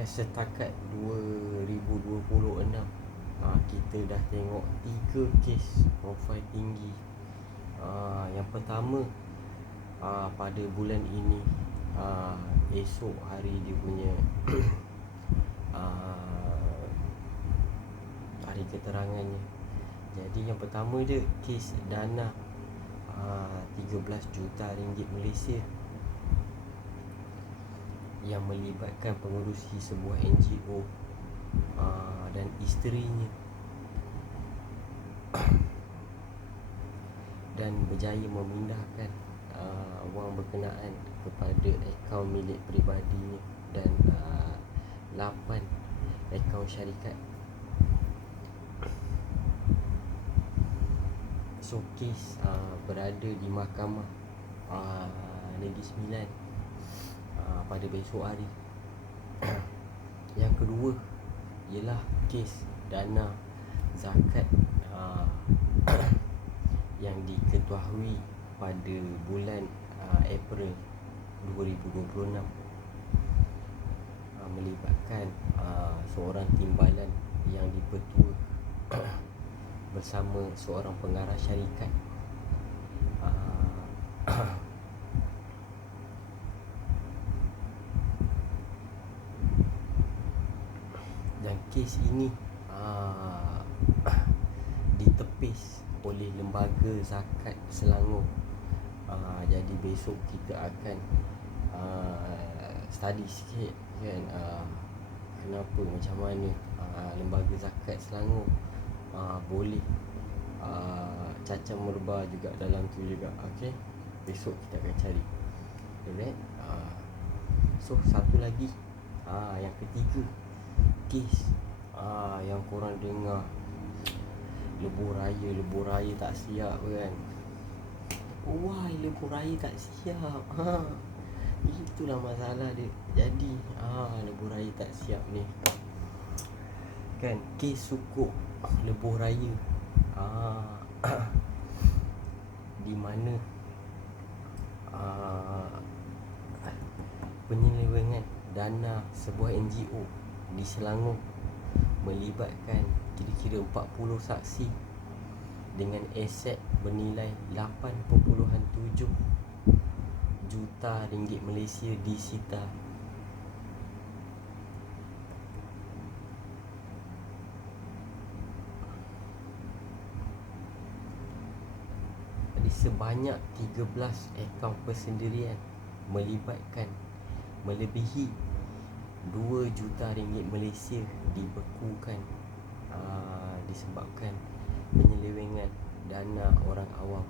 Setakat 2026 kita dah tengok 3 kes profil tinggi. Yang pertama pada bulan ini, esok hari dia punya hari keterangannya. Jadi yang pertama dia kes dana 13 juta ringgit Malaysia yang melibatkan pengerusi sebuah NGO dan isterinya, dan berjaya memindahkan wang berkenaan kepada akaun milik peribadinya dan 8 akaun syarikat. So kes berada di Mahkamah Negeri Sembilan pada besok hari. Yang kedua ialah kes dana zakat yang diketuai pada bulan April 2026, melibatkan seorang timbalan yang dipertua bersama seorang pengarah syarikat. Dan kes ini ditepis oleh Lembaga Zakat Selangor. Jadi besok kita akan study sikit kan, kenapa, macam mana Lembaga Zakat Selangor boleh cacah merba juga dalam tu juga. Okay, besok kita akan cari. Alright. So satu lagi, yang ketiga, kes yang korang dengar lebuh raya tak siap kan. Why lebuh raya tak siap? Itulah masalah dia. Jadi lebuh raya tak siap ni kan, kes sukuk lebuh raya di mana penyelewengan dana sebuah NGO di Selangor melibatkan kira-kira 40 saksi dengan aset bernilai 8.7 juta ringgit Malaysia disita. Sebanyak 13 akaun persendirian melibatkan melebihi 2 juta ringgit Malaysia dibekukan disebabkan penyelewengan dana orang awam.